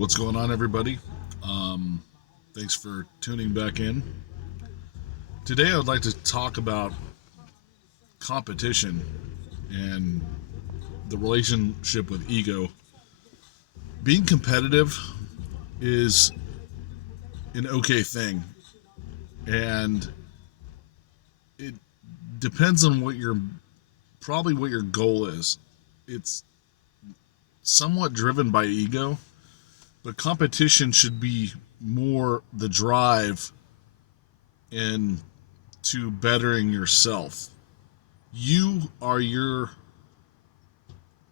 What's going on, everybody? Thanks for tuning back in. Today, I would like to talk about competition and the relationship with ego. Being competitive is an okay thing, and it depends on what your goal is. It's somewhat driven by ego, but competition should be more the drive into bettering yourself. You are your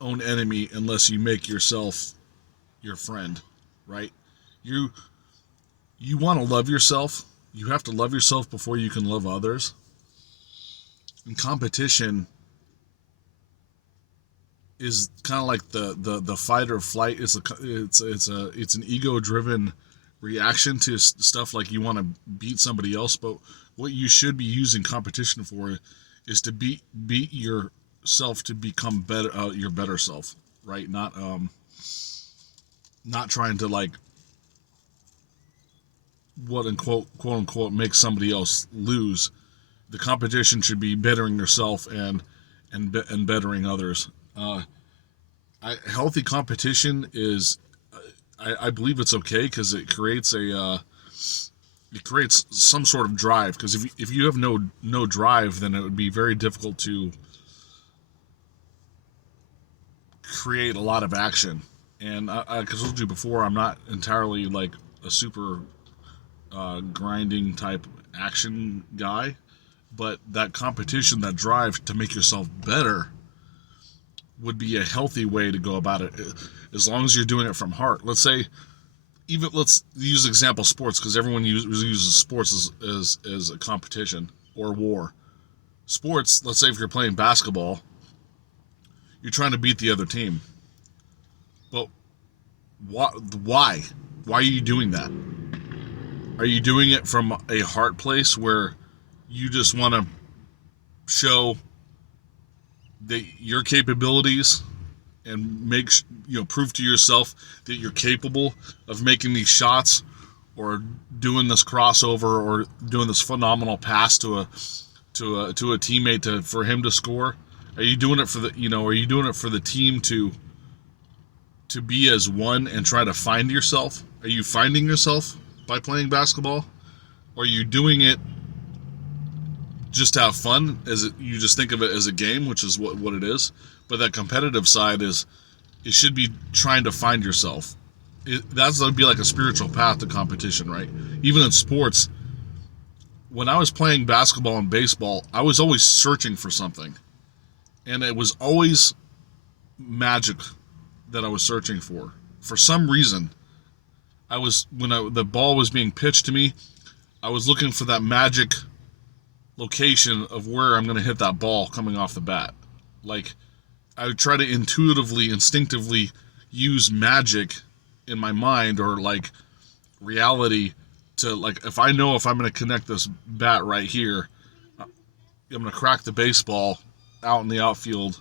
own enemy unless you make yourself your friend, right? You you want to love yourself. You have to love yourself before you can love others. And competition is kind of like the fight or flight. It's an ego driven reaction to stuff like you want to beat somebody else. But what you should be using competition for is to beat yourself to become better, your better self, right? Not trying to like quote unquote make somebody else lose. The competition should be bettering yourself and bettering others. Healthy competition is, I believe it's okay because it creates some sort of drive. Because if you have no drive, then it would be very difficult to create a lot of action. And because I told you before, I'm not entirely like a super grinding type action guy, but that competition, that drive to make yourself better, would be a healthy way to go about it, as long as you're doing it from heart. Let's use example sports, because everyone uses sports as a competition or war. Sports, let's say if you're playing basketball, you're trying to beat the other team, but why are you doing that? Are you doing it from a heart place where you just want to show that your capabilities and prove to yourself that you're capable of making these shots, or doing this crossover, or doing this phenomenal pass to a teammate for him to score? Are you doing it for are you doing it for the team to be as one and try to find yourself? Are you finding yourself by playing basketball? Or are you doing it just to have fun? You just think of it as a game, which is what it is. But that competitive side it should be trying to find yourself. That's going to be like a spiritual path to competition, right? Even in sports, when I was playing basketball and baseball, I was always searching for something. And it was always magic that I was searching for. For some reason, the ball was being pitched to me, I was looking for that magic location of where I'm going to hit that ball coming off the bat. Like, I would try to instinctively use magic in my mind, or like reality, to like, if I'm going to connect this bat right here, I'm going to crack the baseball out in the outfield,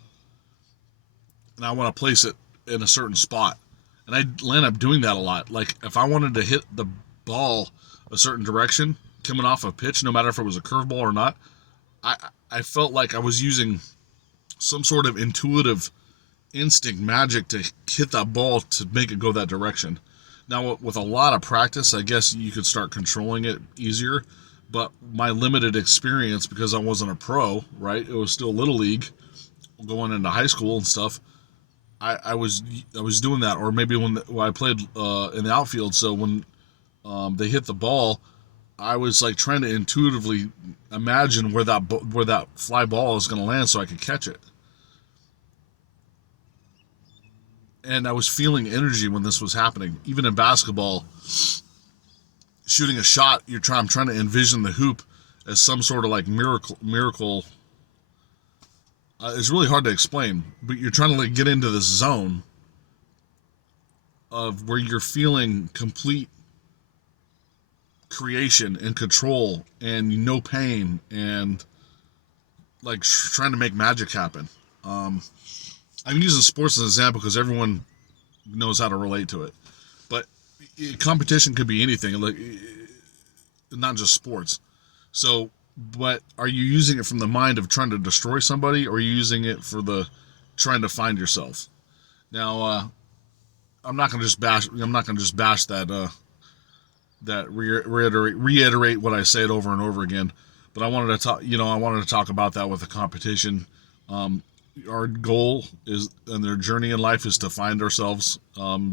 and I want to place it in a certain spot. And I land up doing that a lot. Like, if I wanted to hit the ball a certain direction coming off a pitch, no matter if it was a curveball or not, I felt like I was using some sort of intuitive instinct magic to hit that ball to make it go that direction. Now, with a lot of practice, I guess you could start controlling it easier. But my limited experience, because I wasn't a pro, right? It was still little league, going into high school and stuff. I was doing that. Or maybe when I played in the outfield, so when they hit the ball, I was like trying to intuitively imagine where that fly ball is going to land so I could catch it. And I was feeling energy when this was happening. Even in basketball, shooting a shot, I'm trying to envision the hoop as some sort of like miracle. It's really hard to explain, but you're trying to like get into this zone of where you're feeling complete creation and control and no pain, and like trying to make magic happen. I'm using sports as an example because everyone knows how to relate to it. But competition could be anything, like not just sports. So, but are you using it from the mind of trying to destroy somebody, or are you using it for the trying to find yourself? Now, I'm not going to just bash that. Reiterate what I said over and over again. But I wanted to talk. I wanted to talk about that with the competition. Um, our goal is, and their journey in life is to find ourselves,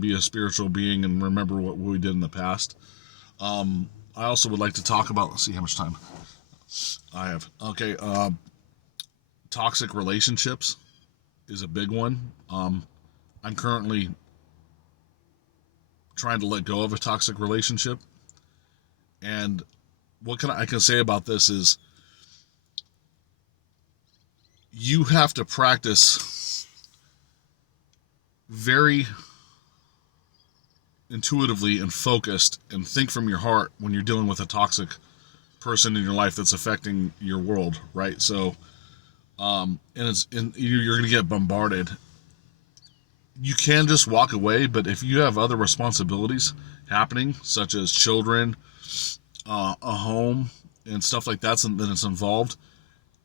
be a spiritual being, and remember what we did in the past. I also would like to talk about. Let's see how much time I have. Okay, toxic relationships is a big one. I'm currently trying to let go of a toxic relationship, and I can say about this is you have to practice very intuitively and focused and think from your heart when you're dealing with a toxic person in your life that's affecting your world, right? So, you're going to get bombarded. You can just walk away, but if you have other responsibilities happening, such as children, a home, and stuff like that, it's involved,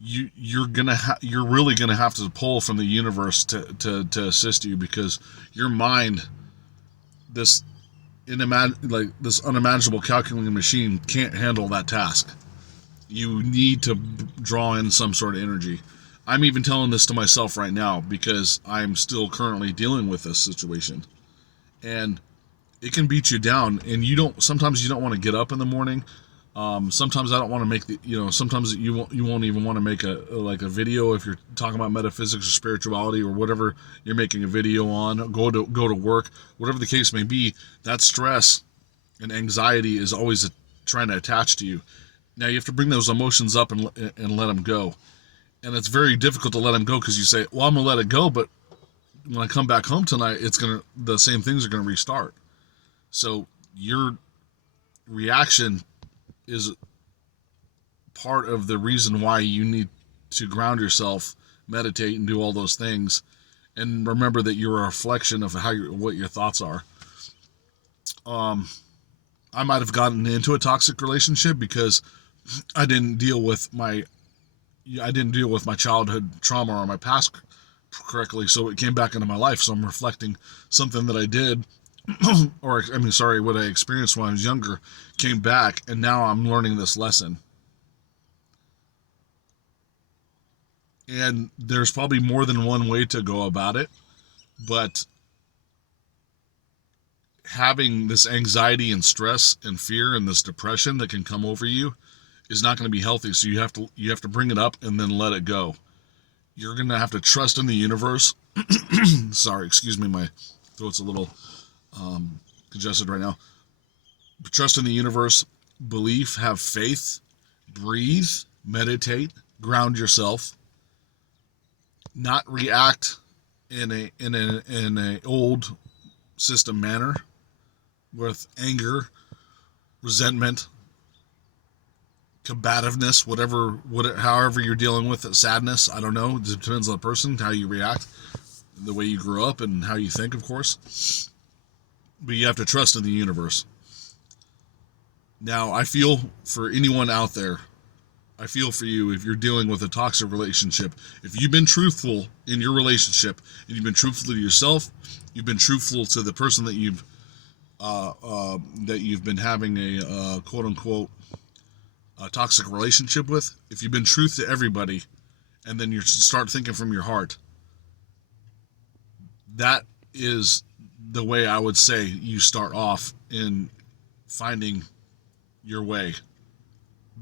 you're really gonna have to pull from the universe to assist you, because your mind, this this unimaginable calculating machine, can't handle that task. You need to draw in some sort of energy. I'm even telling this to myself right now because I'm still currently dealing with this situation, and it can beat you down. And sometimes you don't want to get up in the morning. Sometimes I don't want to make sometimes you won't even want to make a video if you're talking about metaphysics or spirituality or whatever you're making a video on. Go to work, whatever the case may be. That stress and anxiety is always trying to attach to you. Now you have to bring those emotions up and let them go. And it's very difficult to let them go because you say, well, I'm going to let it go, but when I come back home tonight, the same things are going to restart. So your reaction is part of the reason why you need to ground yourself, meditate, and do all those things. And remember that you're a reflection of what your thoughts are. I might have gotten into a toxic relationship because I didn't deal with my childhood trauma or my past correctly, so it came back into my life. So I'm reflecting something that I did, what I experienced when I was younger, came back, and now I'm learning this lesson. And there's probably more than one way to go about it, but having this anxiety and stress and fear and this depression that can come over you is not going to be healthy. So you have to bring it up and then let it go. You're going to have to trust in the universe. Sorry, excuse me, my throat's a little congested right now. But trust in the universe, belief, have faith, breathe, meditate, ground yourself, not react in a old system manner with anger, resentment, combativeness, however you're dealing with it, sadness. I don't know. It depends on the person, how you react, the way you grew up, and how you think, of course. But you have to trust in the universe. Now, I feel for anyone out there, I feel for you if you're dealing with a toxic relationship. If you've been truthful in your relationship, and you've been truthful to yourself, you've been truthful to the person that you've been having a quote unquote toxic relationship with. If you've been truth to everybody, and then you start thinking from your heart, that is the way I would say you start off in finding your way.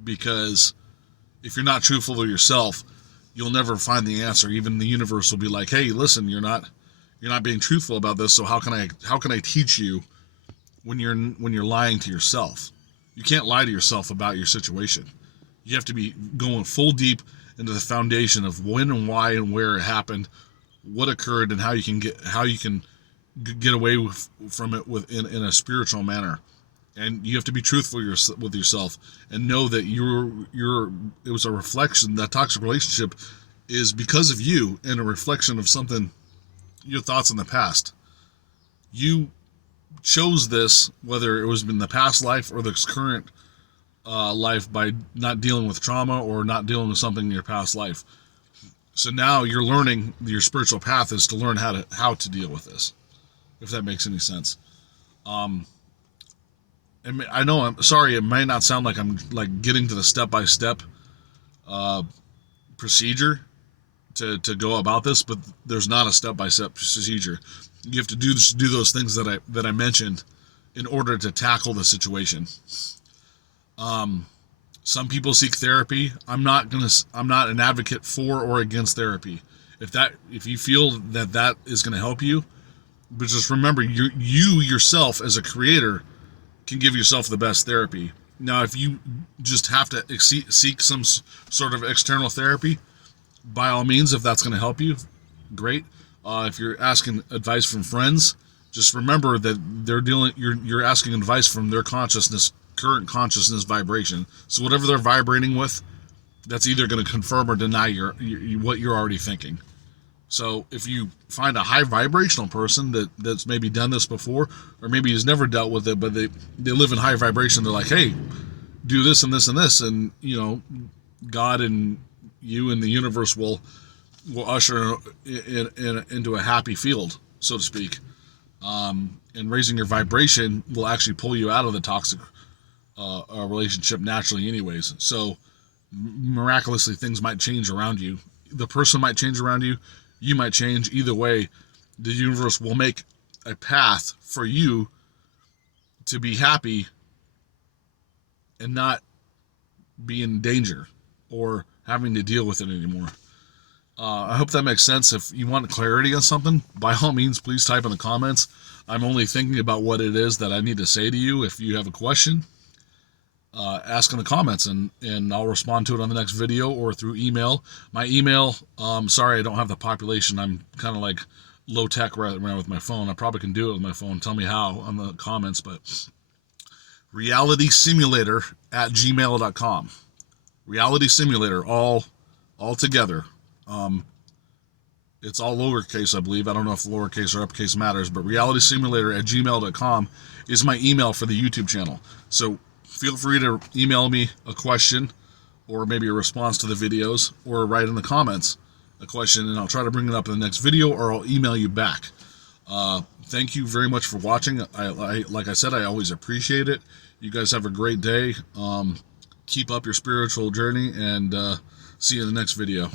Because if you're not truthful to yourself, you'll never find the answer. Even the universe will be like, hey, listen, you're not being truthful about this, so how can I teach you when you're lying to yourself? You can't lie to yourself about your situation. You have to be going full deep into the foundation of when and why and where it happened, what occurred, and how you can get away from it in a spiritual manner. And you have to be truthful with yourself and know that it was a reflection. That toxic relationship is because of you and a reflection of something, your thoughts in the past. You chose this, whether it was in the past life or this current life, by not dealing with trauma or not dealing with something in your past life. So now you're learning, your spiritual path is to learn how to deal with this, if that makes any sense. And I know, I'm sorry, it might not sound like I'm like getting to the step by step procedure to go about this, but there's not a step by step procedure. You have to do those things that I mentioned in order to tackle the situation. Some people seek therapy. I'm not an advocate for or against therapy. If you feel that is gonna help you, but just remember, you yourself as a creator can give yourself the best therapy. Now, if you just have to seek some sort of external therapy, by all means, if that's going to help you, great. If you're asking advice from friends, just remember that you're asking advice from their current consciousness vibration. So whatever they're vibrating with, that's either going to confirm or deny what you're already thinking. So if you find a high vibrational person that's maybe done this before, or maybe has never dealt with it, but they live in high vibration, they're like, hey, do this and this and this, and God and you and the universe will usher into a happy field, so to speak. And raising your vibration will actually pull you out of the toxic relationship naturally anyways. So miraculously, things might change around you. The person might change around you. You might change. Either way, the universe will make a path for you to be happy and not be in danger or having to deal with it anymore. I hope that makes sense. If you want clarity on something, by all means, please type in the comments. I'm only thinking about what it is that I need to say to you. If you have a question, ask in the comments, and I'll respond to it on the next video or through email. My email, sorry, I don't have the population. I'm kind of like low tech right around with my phone. I probably can do it with my phone. Tell me how on the comments, but realitysimulator@gmail.com. Reality Simulator, all together. It's all lowercase, I believe. I don't know if lowercase or uppercase matters, but realitysimulator@gmail.com is my email for the YouTube channel. So feel free to email me a question or maybe a response to the videos, or write in the comments a question, and I'll try to bring it up in the next video, or I'll email you back. Thank you very much for watching. Like I said, I always appreciate it. You guys have a great day. Keep up your spiritual journey, and see you in the next video.